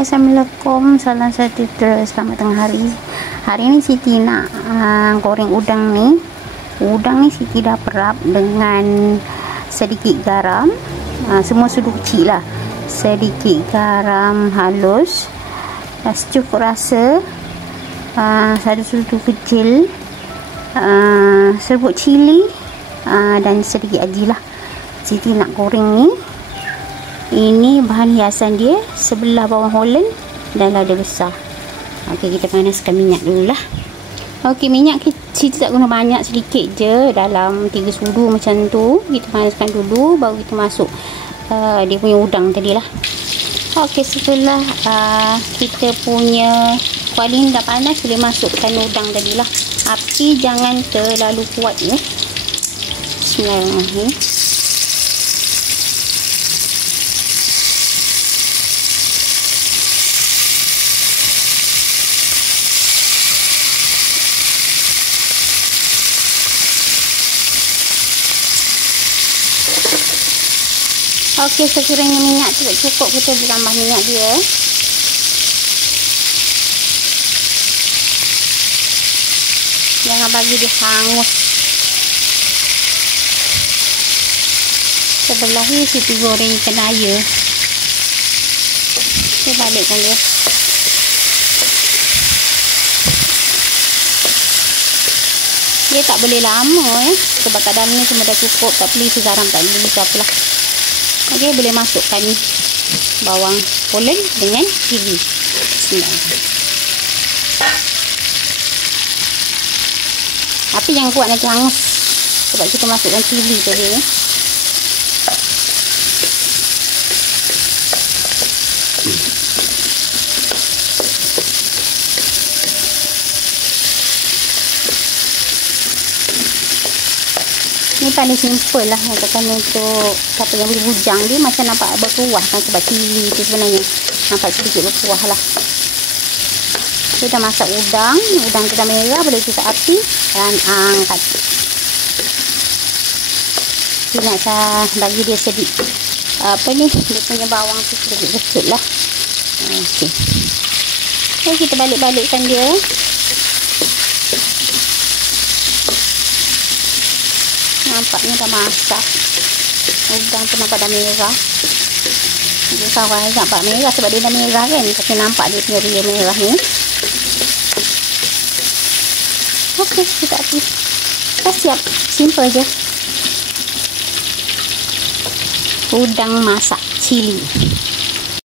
Assalamualaikum, salam sejahtera, selamat tengah hari. Hari ni Siti nak goreng udang ni. Udang ni Siti dah perap dengan sedikit garam, semua sudu kecil lah, sedikit garam halus, secukup rasa, satu sudu kecil, serbuk cili, dan sedikit aji lah. Siti nak goreng ni. Ini bahan hiasan dia, sebelah bawang Holland dan lada besar. Okey, kita panaskan minyak dululah. Okey, minyak Siti tak guna banyak, sedikit je, dalam 3 sudu macam tu. Kita panaskan dulu, baru kita masuk dia punya udang tadi lah. Okey, setelah kita punya kuali ni dah panas, boleh masukkan udang tadi lah. Api jangan terlalu kuat ya. Bismillahirrahmanirrahim. Okey, sekiranya minyak tidak cukup, kita tambah minyak dia. Jangan bagi dia hangus. Sebelah ni Siti goreng ikan air. Kita balikkan dia. Dia tak boleh lama sebab kat dalam ni semua dah cukup. Tak perlu isi garam, tak perlu isi apalah. Okey, boleh masukkan bawang Holland dengan cili. Bismillah. Tapi jangan kuat, nanti hangus sebab kita masukkan cili tadi ni. Ni paling simple lah, katakan untuk siapa yang beli bujang dia macam nampak berkuah kan, sebab cili tu sebenarnya nampak sedikit berkuah lah. Kita dah masak udang tu dah merah, boleh tutup api dan angkat. Kita nak bagi dia sedikit dia punya bawang tu sedikit besut lah. Okey, kita balik-balikkan dia. Nampaknya dah masak. Udang tu nampak dah merah. Dia kawan nampak merah sebab dia dah merah kan, tapi nampak dia punya ria merah ni. Okey, kita api. Dah siap. Simple je. Udang masak cili.